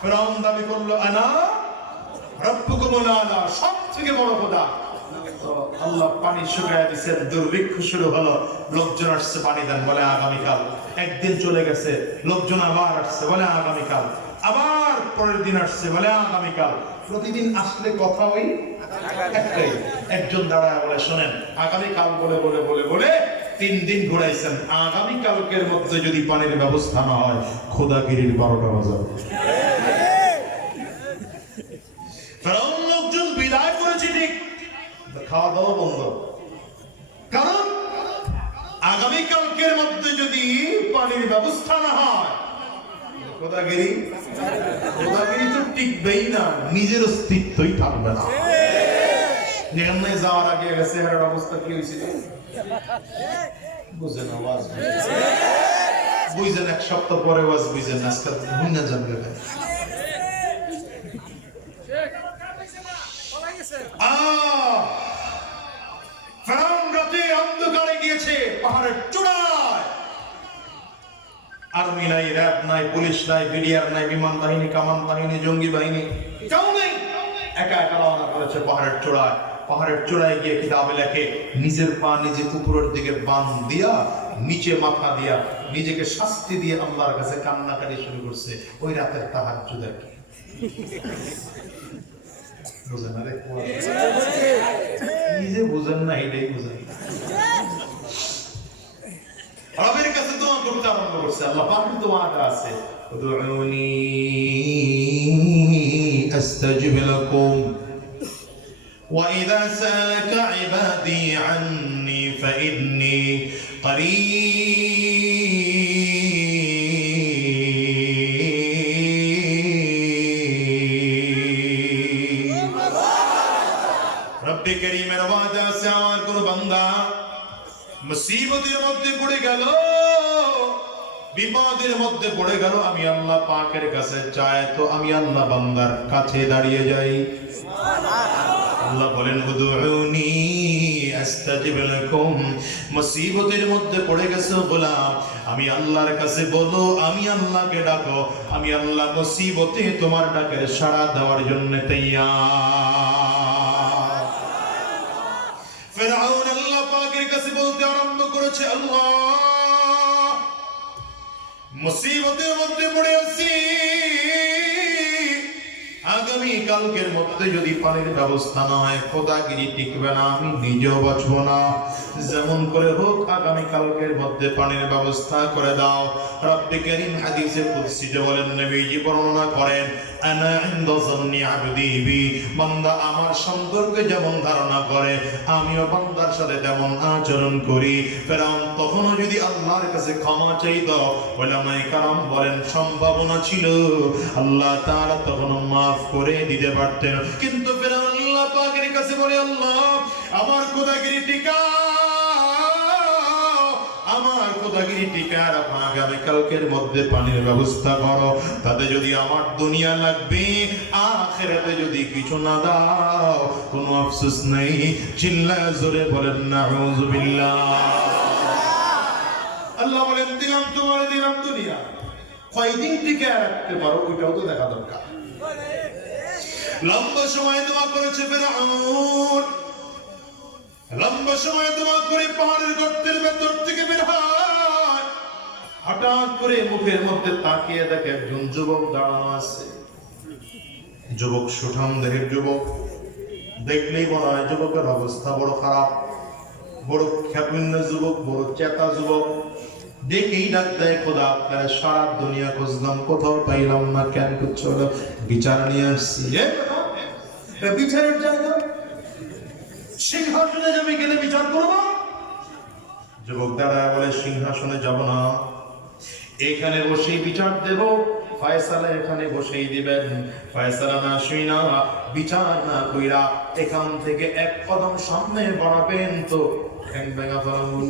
ফেরাউন দাবি করলো আনা রাব্বুকুমুল আলা, সবথেকে বড় খোদা। তো আল্লাহ পানি শুকায় দিয়েছেন, দুর্ভিক্ষ শুরু হলো, লোকজন আসছে পানি দেন, বলে আগামীকাল। একদিন চলে গেছে, লোকজন আবার আসছে, বলে আগামীকাল। আবার পরের দিন আসছে, বলে আগামীকাল। প্রতিদিন আসলে কথা ওই একটাই। একজন দাঁড়ায় বলে শোনেন, আগামীকাল বলে বলে বলে বলে 3 দিন ঘুরাইছেন, আগামীকালকের মধ্যে যদি পানির ব্যবস্থা না হয় খোদাগিরির 12টা বাজার। ফেরাউন লোকজন বিদায় করেছে ঠিক, খাওয়া দাওয়া বন্ধ, কারণ আগামীকালকের মধ্যে যদি পানির ব্যবস্থা না হয় খোদাগিরি তো টিকবেই না, নিজের অস্তিত্বই থাকবে না। যেখানে যাওয়ার আগে চেহারার অবস্থা কি হয়েছিল বুঝেন, আওয়াজ বুঝেন, 1 সপ্তাহ পরে আওয়াজ বুঝেন, আজকাল ভুলে যাবে। ফেরাউন রাতে অন্ধকারে গিয়েছে পাহাড়ের চূড়ায়, আর্মি নাই, র্যাব নাই, পুলিশ নাই, বিডিআর নাই, বিমান বাহিনী, কামান বাহিনী, জঙ্গি বাহিনী, কেউ নেই। একা একা রওনা করেছে পাহাড়ের চূড়ায়। পাহাড়ের চূড়ায় গিয়ে কিতাবে লেখে নিজের পা নিজে উপরের দিকে বান দিয়া, নিচে মাথা দিয়া, নিজেকে শাস্তি দিয়ে আল্লাহর কাছে কান্নাকাটি শুরু করছে। ওই রাতের তাহাজ্জুদ আর কি বুঝেন না, নিজে বুঝেন না, এটাই বুঝেন। রবের কাছে দোয়া করতে আরম্ভ করছে। আল্লাহ পাকের দোয়াটা আছে, উদউনি আস্তাজিব লাকুম ওয়া ইযা সালাকা ইবাদি আন্নি ফাইন্নী করিব। রব্বে কারীমের ওয়াদা আছে, আমার কোন বান্দা মুসিবতের মধ্যে পড়ে গেল, বিপদের মধ্যে পড়ে গেল, আমি আল্লাহ পাকের কাছে চাই তো আমি আল্লাহ বান্দার কাছে দাঁড়িয়ে যাই। আল্লাহ বলেন উদউনি আস্তাজিব লাকুম, মুসিবতের মধ্যে পড়ে গেছো গোলাম, আমি আল্লাহর কাছে বলো, আমি আল্লাহকে ডাকো, আমি আল্লাহ মুসিবতে তোমার ডাকের সাড়া দেওয়ার জন্য তৈয়ার। ফেরাউন আল্লাহ পাকের কাছে বলতে আরম্ভ করেছে, আল্লাহ মুসিবতের মধ্যে পড়ে আছি, আগামী কালকের মধ্যে যদি পানির ব্যবস্থা না হয় খোদাগিরি টিকবে না, আমি নিজেও বাঁচবো না। যেমন করে হোক আগামী কালকের মধ্যে পানির ব্যবস্থা করে দাও। রব্বে কারীম হাদিসে কুদসিতে বলেন, নবীজি বর্ণনা করেন, আনা ইনদা যান্নি আবদি বি, বান্দা আমার সম্পর্কে যেমন ধারণা করে আমিও বান্দার সাথে তেমন আচরণ করি। ফেরাউন তখনও যদি আল্লাহর কাছে ক্ষমা চাইতো, উলামায়ে কেরাম বলেন সম্ভাবনা ছিল আল্লাহ তাআলা তখন মাফ করে দিতে পারতেন, কিন্তু ফেরাউন আল্লাহ পাকের কাছে বলে, আল্লাহ আমার খোদাগিরি টিকা, আমার খোদাগিরি টিকা রাখো, আগামী কালকের মধ্যে পানির ব্যবস্থা করো, তাতে যদি আমার দুনিয়া লাগবে, আখিরাতে যদি কিছু না দাও কোনো আফসোস নাই। চিল্লায় জোরে বলেন নাউযুবিল্লাহ। আল্লাহ বলেন দিলাম তোমার, দিলাম দুনিয়া, কয়দিন টিকে রাখতে পারো ওইটাও তো দেখা দরকার। লম্বা সময় দোয়া করেছে ফেরাউন, লম্বা সময় দোয়া করে পাহাড়ের গর্তের ভেতর থেকে বের হয়। হঠাৎ করে মুখের মধ্যে তাকিয়ে দেখে একজন যুবক দাঁড়ানো আছে। যুবক সুঠাম দেহের যুবক, দেখলেই মনে হয় যুবকের অবস্থা বড় খারাপ, বড় খ্যাপিন্ন যুবক, বড় চেতা যুবক। দেখেই ডাক দেয়, খোদা আপনারা সারা দুনিয়া খুঁজলাম, কোথাও পাইলাম না, কেন করছো? বিচার নিয়ে আসছি। বিচারের জায়গা, সিংহাসনে যাবে, গেলে বিচার করবো। যুবক দাঁড়ায় বলে, সিংহাসনে যাব না, এখানে বসেই বিচার দেব, ফয়সালা এখানে বসেই দিবেন। ফয়সালা না শুইনা, বিচার না কইরা এখান থেকে এক কদম সামনে বাড়াবেন তো ঠ্যাং ভেঙা ফেলবো।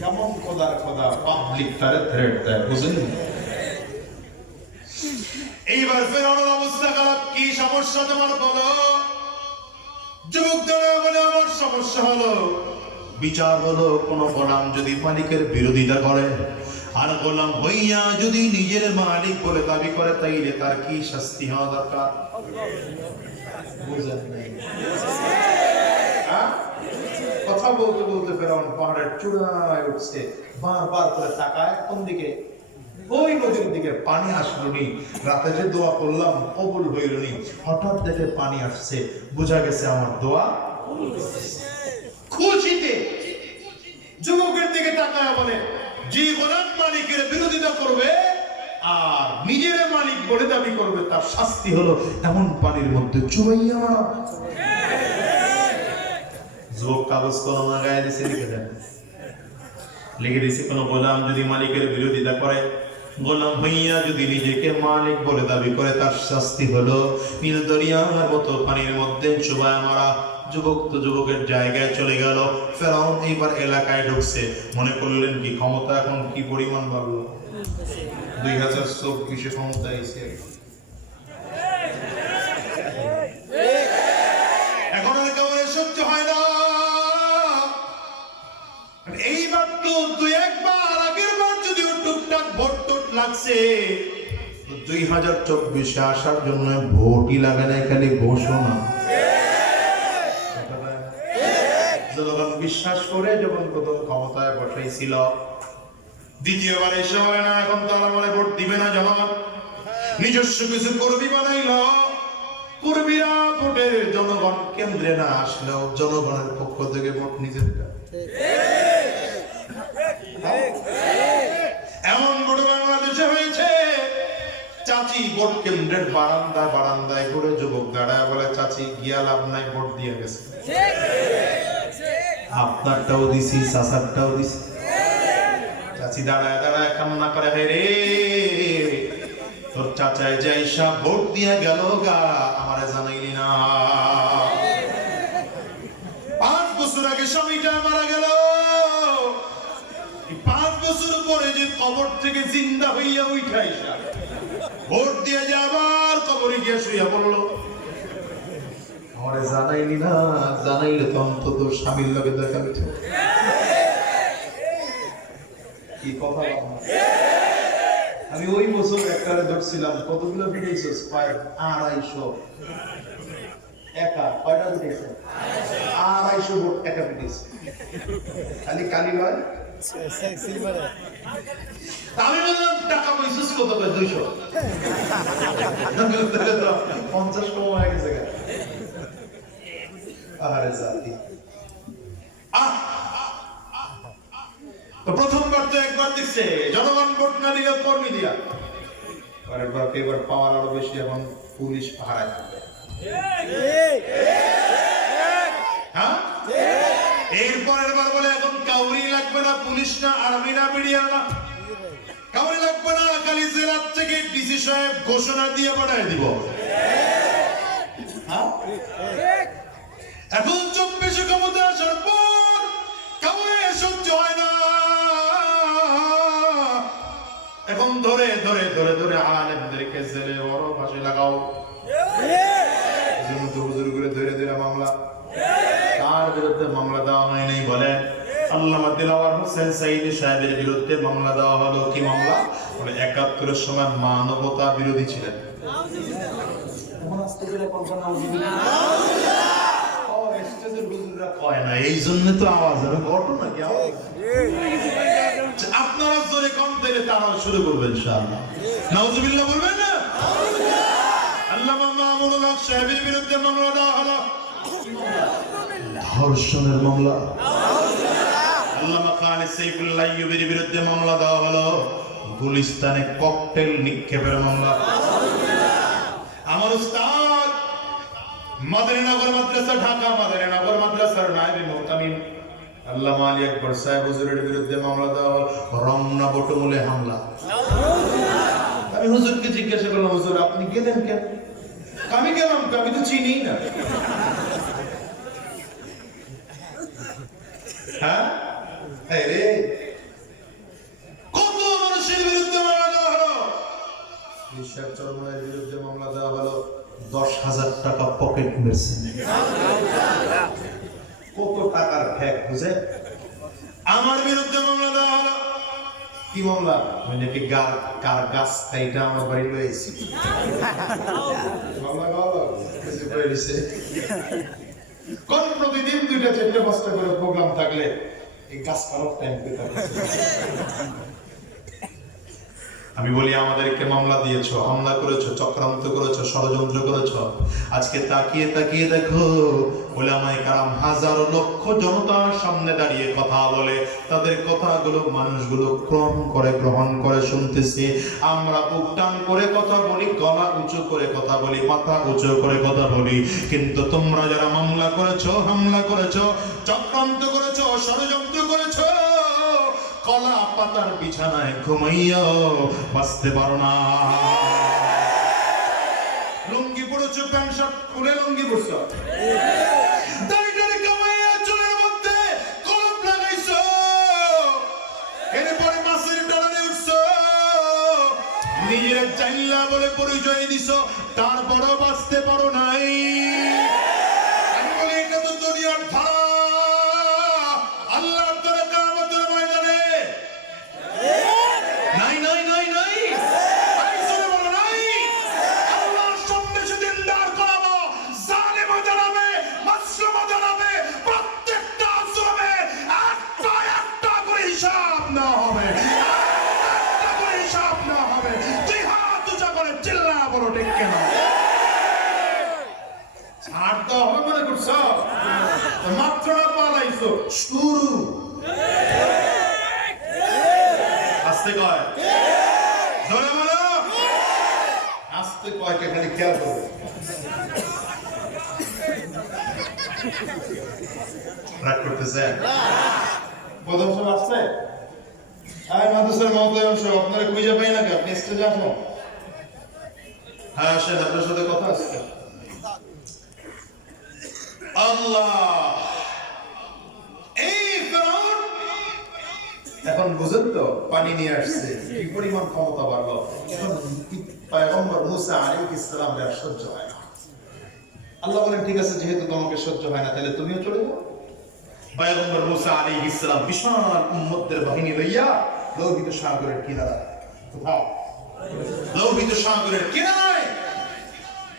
কেমন খোদার খোদা, পাবলিক তারে থ্রেট দেয়, বুঝলেন? এইবার ফেরাউনের অবস্থা খারাপ। কি সমস্যা তোমার বলো? যুবক দাঁড়া বলে, আমার সমস্যা হলো, বিচার হলো কোন গোলাম যদি মালিকের বিরোধিতা করে, আর গোলাম হইয়া যদি নিজের মালিক বলে দাবি করে তাইলে তার কি শাস্তি হওয়া দরকার? বুঝেন নাই? কথা বলতে বলতে ফেরাউন পাহাড়ের চূড়ায় উঠছে, বারবার করে তাকায় কোন দিকে? ওই নদীর দিকে। পানি আসলো নি, রাতে যে দোয়া করলাম কবুল হইল নি, হঠাৎ দেখে পানি আসছে, বোঝা গেছে আমার দোয়া খুশিতে যুবকের দিকে তাকায় বলে, যে গোলাম মালিকের বিরোধিতা করবে আর নিজের মালিক বলে দাবি করবে তার শাস্তি হলো এমন পানির মধ্যে চুবাইয়া মারা। যুবক কাগজ কলম লাগায় দিছে, লিখে দিছে কোন গোলাম যদি মালিকের বিরোধিতা করে, গোলাম হইয়া যদি নিজেকে মালিক বলে দাবি করে তার শাস্তি হলো নীল দরিয়ার মতো পানির মধ্যে চুবাইয়া মারা। যুবক তো যুবকের জায়গায় চলে গেল। ফেরাউন এইবার এলাকায় ঢুকছে, মনে করলেন কি ক্ষমতা এখন কি পরিমাণ বাড়লো, 2024 ক্ষমতা এসে এখন আর কাউরে সহ্য হয় না। এইবার তো দুই একবার আগের বার যদিও টুকটাক ভোট টোট লাগছে, 2024 আসার জন্য ভোটই লাগে না, খালি ঘোষণা। জনগণ বিশ্বাস করে যখন প্রথম ক্ষমতায় বসাইছিল, দ্বিতীয়বার এসে বলে না এখন তো আমার ভোট দিবে না জনগণ, নিজস্ব কিছু কর্মী বানাইল। কর্মীরা ভোটের জনগণ কেন্দ্রে না আসলেও জনগণের পক্ষ থেকে ভোট নিজের। এমন ভোট বাংলাদেশে হয়েছে, চাচি ভোট কেন্দ্রের বারান্দায় করে যুবক দাঁড়ায় বলে, চাচি গিয়া লাভ নাই, ভোট দিয়ে গেছে। আপনারটাও দিছি, চাচারটাও দিছি। চাচি দাঁড়ায় কান্না করে, হে রে তোর চাচাই যাইসা ভোট দিয়া গেল গা, আমারে জানাইলি না। 5 বছর আগে স্বামীটা মারা গেল, 5 বছর পরে যে কবর থেকে জিন্দা হইয়া উঠাইসা ভোট দিয়ে যে আবার কবরে গিয়ে শুইয়া পড়লো, আমারে জানাইলি না। জানাইলে তো অন্তত স্বামীর লগে দেখা হইত। কি কথা আমি ওই বছর একটারে ধরছিলাম, কতগুলো ভিডিওছিস? 250 একা কয়টা ভিডিওছে? 250 ভোট একা ভিডিওছে, খালি কালি ভাই। আমি বললাম টাকা পয়সা কত করে? 200। 50 কম হয়ে গেছে। আরে জাতি প্রথমবার তো একবার দিচ্ছে জনগণ, ভোট না দিলে কর্মী দিয়া। পরেরবার এবার পাওয়ার আরো বেশি, এখন পুলিশ পাহারায় থাকবে। হ্যাঁ, এরপরের বার বলে এখন কাউরি লাগবে না, পুলিশ না, আর্মি না, মিডিয়া না, কাউরি লাগবে না, খালি জেলার থেকে ডিসি সাহেব ঘোষণা দিয়ে পাঠায় দিব। এখন 24 ক্ষমতা আসার পর কাউরে সহ্য হয় না, এখন ধরে ধরে ধরে ধরে আলেমদেরকে জেলে বড় ফাঁসি লাগাও। হুজুর করে ধরে ধরে মামলা, তার বিরুদ্ধে মামলা দেওয়া হয় নাই বলে আল্লামা দিলওয়ার হোসেন সাইদি সাহেবের বিরুদ্ধে মামলা দেওয়া হলো। কি মামলা? বলে 71 সময় মানবতা বিরোধী ছিলেন। এই জন্য তো আওয়াজ হবে, ঘটনা কি আপনারা জোরে কম দিলে তারাও শুরু করবেন ইনশাআল্লাহ। নাউজুবিল্লাহ বলবেন না? আল্লামা মামুনুল হক সাহেবের বিরুদ্ধে মামলা দেওয়া হলো, ধর্ষণের মামলা। আল্লামা খান সাইফুল্লাহ আইয়ুবীর বিরুদ্ধে মামলা দেওয়া হলো, গুলিস্তানে ককটেল নিক্ষেপের মামলা। আমার উস্তাদ মাদারীনগর মাদ্রাসা, ঢাকা মাদারীনগর মাদ্রাসার নায়েবে মুহতামিম আল্লামা আলী আকবর সাহেব হুজুরের বিরুদ্ধে মামলা দেওয়া হলো, রমনা বটমূলে হামলা। আমি হুজুরকে জিজ্ঞাসা করলাম, হুজুর আপনি গেলেন কেন? আমি গেলাম, আমি তো চিনি না। হ্যাঁ রে, কত মানুষের বিরুদ্ধে মামলা দেওয়া হলো। শেখ চরমনের বিরুদ্ধে মামলা দেওয়া হলো, 10,000 টাকা পকেট মেরেছে। কত টাকার ঠেক বুঝে। আমার বিরুদ্ধে মামলা দেওয়া হলো, কি মামলা? আমি নাকি কার গাছ এইটা আমার বাড়ি লয়েছি। কোন প্রতিদিন 2টা 4টা 5টা করে প্রোগ্রাম থাকলে এই গাছ কাটার টাইম পেতে হবে। আমি বলি আমাদেরকে মামলা দিয়েছো, হামলা করেছো, চক্রান্ত করেছো, ষড়যন্ত্র করেছো। আজকে তাকিয়ে তাকিয়ে দেখো উলামায়ে কেরাম হাজারো লক্ষ জনতার সামনে দাঁড়িয়ে কথা বলে, তাদের কথাগুলো মানুষগুলো গ্রহণ করে শুনতেছে। আমরা বুক টান করে কথা বলি, গলা উঁচু করে কথা বলি, মাথা উঁচু করে কথা বলি, কিন্তু তোমরা যারা মামলা করেছো, হামলা করেছো, চক্রান্ত করেছো, ষড়যন্ত্র করেছো, কলা পাতার বিছানায় ঘুমাইয়াও বাঁচতে পারো না। লুঙ্গি পড়েছো, প্যান্ট শার্ট খুলে লুঙ্গি পড়ছো, দাড়িটারে কামাইয়া চুলের মধ্যে কলম লাগাইছো, এরপরে মাছের ডলারে উঠছো, নিজের চাইল্লা বলে পরিচয় দিছো, তারপরও বাঁচতে পারো নাই। আমি বলি এটা তো দুনিয়ার ধারা। আল্লাহর দ্বারা কিয়ামতের ময়দানে নাই নাই নাই নাই আইসরে বলো নাই। আল্লাহর সামনে সেদিন দাঁড় করাবো, জালেমও দাঁড়াবে, মাসলুমও দাঁড়াবে, প্রত্যেকটা জুলুমে একটা একটা করে হিসাব নেওয়া হবে, একটা করে হিসাব নেওয়া হবে। দুই হাত উঁচা করে চিল্লা বলো ঠিক কেন? ছাড় তো হবে মনে করছো? মাত্র না পালাইছো, শুরু। আস্তে কয়, জোরে বলো, আস্তে কয় কে খালি খেয়াল করবে। রাগ করতেছে? প্রথম সব আসছে? আয় মাদ্রাসার মহোদয় সব আপনারা খুঁজে পাই না কি? আপনি স্টেজে আসুন। হ্যাঁ আসেন, আপনার সাথে কথা আছে। আল্লাহ, এই ফেরাউন এখন বুঝেন তো পানি নিয়ে আসছে, কি পরিমাণ ক্ষমতা বাড়লো। পয়গম্বর মুসা আলাইহিস সালাম এর সহ্য হয় না। আল্লাহ বলেন ঠিক আছে, যেহেতু তোমাকে সহ্য হয় না তাহলে তুমিও চলে যাও। পয়গম্বর মুসা আলাইহিস সালাম বিশাল উম্মতের বাহিনী লইয়া লোহিত সাগরের কিনারায়, কোথাও লোহিত সাগরের কিনারায়,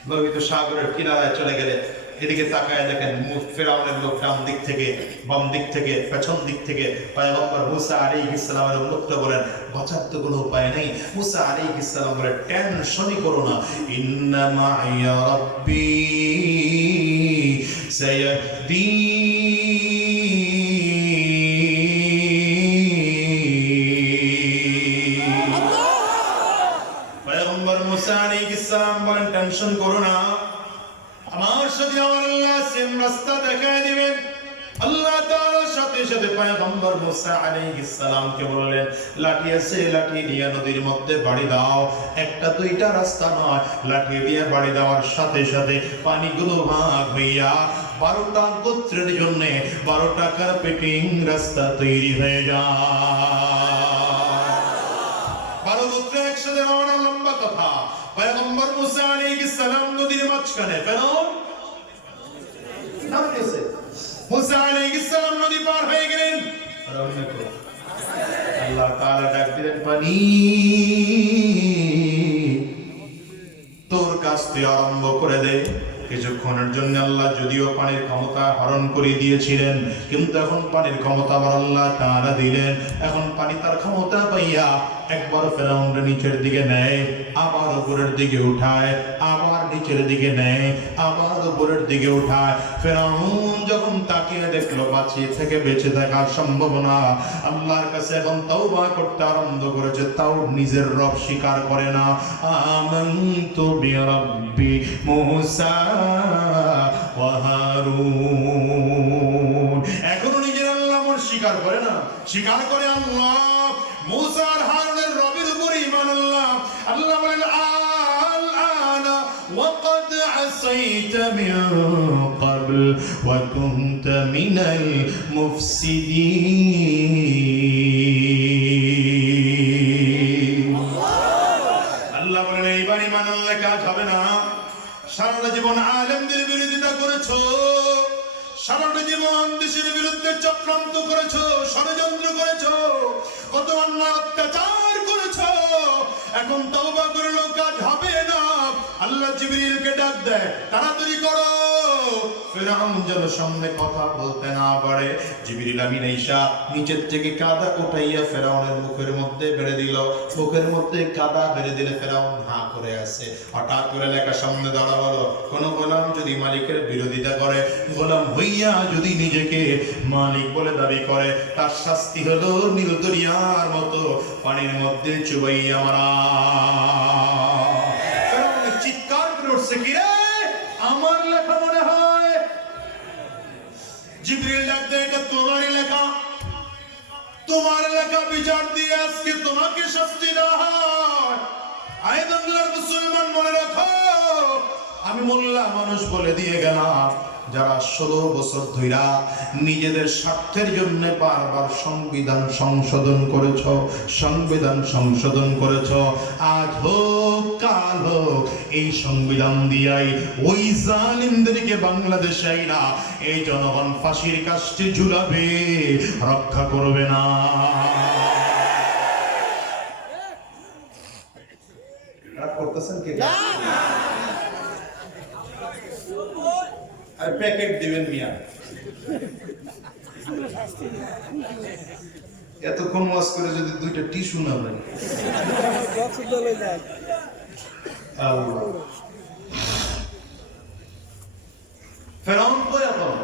লোহিত সাগরের কিনারায় চলে গেলে এদিকে তাকায় দেখেন ফেরাউনের লোক ডান দিক থেকে, বাম দিক থেকে, পেছন দিক থেকে। পয়গম্বর মুসা আলাইহিস সালামের উম্মতরা বলেন বাঁচার তো কোনো উপায় নেই। মুসা আলাইহিস সালাম বলেন টেনশনই করো না, ইন্না মাইয়া রাব্বি সায়াহদিন। পয়গম্বর মুসা আলাইহিস সালাম বলেন টেনশন করো না, আমার সাথে আমার আল্লাহ সেম রাস্তা দেখায় দিবেন। আল্লাহ তাআলার সাথে সাথে পয়গম্বর মুসা আলাইহিস সালামকে বললেন লাঠি আছে, লাঠি দিয়ে নদীর মধ্যে বাড়ি দাও। একটা দুইটা রাস্তা নয়, লাঠি দিয়ে বাড়ি দেওয়ার সাথে সাথে পানিগুলো ভাগ হইয়া 12টা গোত্রের জন্য 12 টাকার পেটিং রাস্তা তৈরি হয়ে যায়। 12 গোত্র একসাথে রওনা, লম্বা কথা। পয়গম্বর মুসা আলাইহিস সালাম নদীর মাঝখানে, ফেরাউন নামতেছে, মুসা আলাইহিস সালাম নদী পার হয়ে গেলেন। আল্লাহ তাআলা ডাক দিলেন পানি তোর কাছ থেকে আরম্ভ করে দে। কিছুক্ষণের জন্য আল্লাহ যদিও পানির ক্ষমতা হরণ করে দিয়েছিলেন, কিন্তু এখন পানির ক্ষমতা আবার আল্লাহ তাআলা দিলেন। এখন পানি তার ক্ষমতা পাইয়া একবার ফেরাউনকে নিচের দিকে নেয়, আবার উপরের দিকে উঠায়, আবার নিচের দিকে নেয়, আবার উপরের দিকে উঠায়। ফেরাউন যখন তাকিয়ে দেখলো বাঁচিয়ে থেকে বেঁচে থাকার সম্ভাবনা, আল্লাহর কাছে এখন তওবা করতে আরম্ভ করেছে, তাও নিজের রব স্বীকার করে না। আমানতু বিরাব্বি মুসা ওয়া হারুন। এখনো নিজের আল্লাহ স্বীকার করে না, স্বীকার করে আল্লাহ মুসা আর হারুনের রবের উপর ঈমান আল্লাহ। আল্লাহ বলেন আল-আনা ওয়াকাদ আসাইতা মিন ক্বাবল ওয়া কুনতা মিনাল মুফসিদিন। আল্লাহ বলেন এইবার ঈমান আনলে কাজ হবে না। সারা জীবন আলেমদের বিরোধিতা করেছো, সারাটা জীবন দেশের বিরুদ্ধে চক্রান্ত করেছো, ষড়যন্ত্র করেছো, কত অন্যায় অত্যাচার করেছো, এখন তওবা করলেও কাজ হবে না। আল্লাহ জিবরিলকে ডাক দেয়, তাড়াতাড়ি করো, ফিরআউন যেন সামনে কথা বলতে না পারে। জিবরিল আমিন আইসা নিচের থেকে কাদা উঠাইয়া ফিরআউনের মুখের মধ্যে বেড়ে দিল। মুখের মধ্যে কাদা বেড়ে দিলে ফিরআউন হা করে আছে। হঠাৎ করে লেখা সামনে দাঁড়া হলো, কোন গোলাম যদি মালিকের বিরোধিতা করে, গোলাম হইয়া যদি নিজেকে মালিক বলে দাবি করে, তার শাস্তি হলো নীল দরিয়ার মতো পানির মধ্যে চুবাইয়া মারা। ফিরআউন চিৎকার করে উঠছে, কি রে, আমার লেখা মনে হয়? জিবরিল ডাক দেয়, এটা তোমারই লেখা, তোমার লেখা বিচার দিয়ে আজকে তোমাকে শাস্তি দেওয়া হয়। আয় বাংলার মুসলমান, মনে রাখো, আমি মোল্লা মানুষ বলে দিয়ে গেলাম, যারা 16 বছর ধইরা নিজেদের স্বার্থের জন্য বারবার সংবিধান সংশোধন করেছ, সংবিধান সংশোধন করেছ, আজ হোক কাল হোক এই সংবিধান দিয়াই ওই জালিমদেরকে বাংলাদেশে আইনা এই জনগণ ফাঁসির কাস্টে ঝুলাবে, রক্ষা করবে না। করতেছেন কি? আর প্যাকেট দিবেন মিয়া, এতক্ষণ ওয়াজ করে যদি দুইটা টিস্যু না পাই। ফেরাউন তো এখন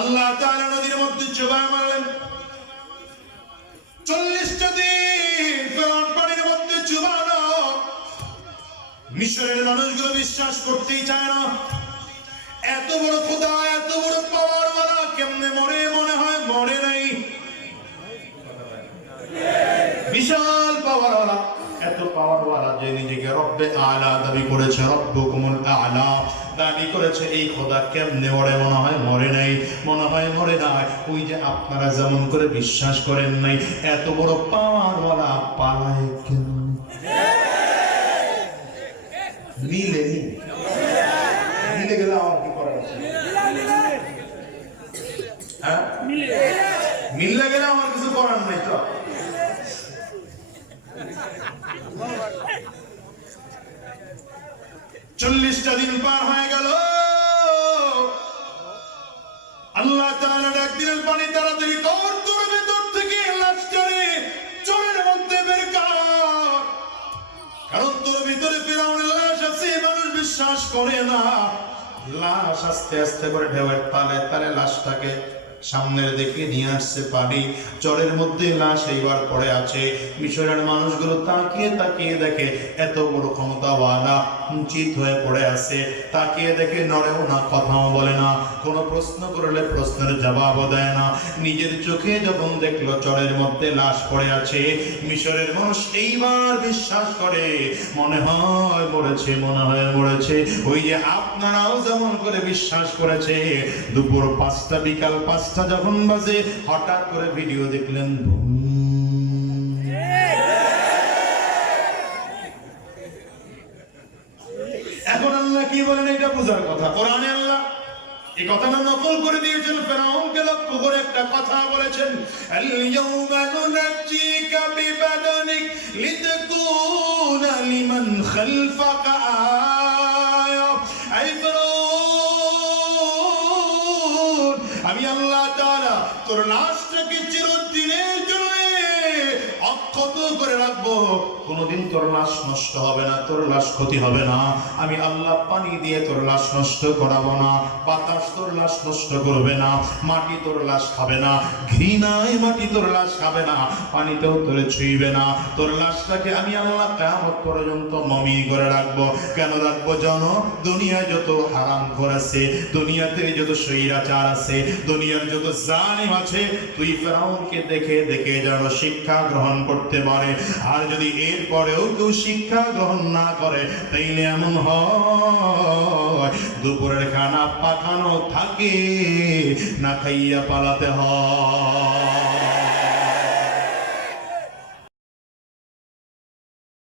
আল্লাহ তাআলা নদীর মধ্যে চুবায় মারলেন। 40টা দিন ফেরাউন পানির মধ্যে চুবানো। মিশরের মানুষগুলো বিশ্বাস করতেই চায় না, এত বড় খোদা, এত বড় পাওয়ার ওয়ালা কেমনে মরে? মনে হয় মরে নাই। বিশাল পাওয়ার ওয়ালা, এত পাওয়ার ওয়ালা যে নিজেকে রব্বে আলা দাবি করেছে, রব্বুকুমুল আলা দাবি করেছে, এই খোদা কেমনে মরে? মনে হয় মরে নাই, মনে হয় মরে নাই। ওই যে আপনারা যেমন করে বিশ্বাস করেন নাই, এত বড় পাওয়ার ওয়ালা পালায় কেন? মিলে মিলে গেলে আমার কি করার আছে? হ্যাঁ, মিলে গেলে আমার কিছু করার নাই। তো 40টা দিন পার হয়ে গেল। আল্লাহ তাআলা ডাক দিলেন, পানি তাড়াতাড়ি কর, তোর ভেতর থেকে লাশটারে চরের মধ্যে বের কর, কারণ তোর ভিতরে ফিরআউনের লাশ আছে। মানুষ বিশ্বাস করে না, লাশ আস্তে আস্তে করে ঢেউয়ের তালে তালে লাশটাকে সামনের দিকে নিয়ে আসছে পানি। চরের মধ্যে লাশ এইবার পড়ে আছে। মিশরের মানুষগুলো তাকিয়ে তাকিয়ে দেখে এত বড় ক্ষমতাওয়ালা চিত হয়ে পড়ে আছে। তাকিয়ে দেখে নড়েও না, কথাও বলে না, কোনো প্রশ্ন করলে প্রশ্নের জবাবও দেয় না। নিজের চোখে যখন দেখলো চরের মধ্যে লাশ পড়ে আছে, মিশরের মানুষ এইবার বিশ্বাস করে, মনে হয় মরেছে, মনে হয় মরেছে। ওই যে আপনারাও যেমন করে বিশ্বাস করেছে, দুপুর 5টা বিকাল 5টা যখন বাজে, হঠাৎ করে ভিডিও দেখলেন, এখন আল্লাহ কি বলেন এটা বোঝার কথা। কোরআনে আল্লাহ এই কথাটা নকল করে দিয়েছেন। ফিরআউনকে লক্ষ্য করে একটা কথা বলেছেন, আল ইয়াউমা নুনাজ্জিকা বিবাদানিক লিতাকুনা লিমান খালফাকা আয়া। আই ফিরআউন, আমি আল্লাহ তাআলা তোর লাশটাকে চিরদিনের জন্য অক্ষত করে রাখবো, কোনদিন তোর লাশ নষ্ট হবে না, তোর লাশ ক্ষতি হবে না। আমি আল্লাহ পানি দিয়ে তোর লাশ নষ্ট করাবো না, বাতাস তোর লাশ নষ্ট করবে না, মাটি তোর লাশ খাবে না, ঘৃণায় মাটি তোর লাশ খাবে না, পানিতেও তোর ছুঁইবে না। তোর লাশটাকে আমি আল্লাহ কিয়ামত পর্যন্ত মমি করে রাখবো। কেন রাখবো জানো? দুনিয়ায় যত হারাম করেছে, দুনিয়াতে যত স্বৈরাচার আছে, দুনিয়ার যত জালিম আছে, তুই ফিরআউনকে দেখে দেখে যেন শিক্ষা গ্রহণ করতে পারে। আর যদি এর পরেও কেউ শিক্ষা গ্রহণ না করে, তাইলে এমন হয় দুপুরের খানা পাকানো থাকে, না খাইয়া পালাতে হয়।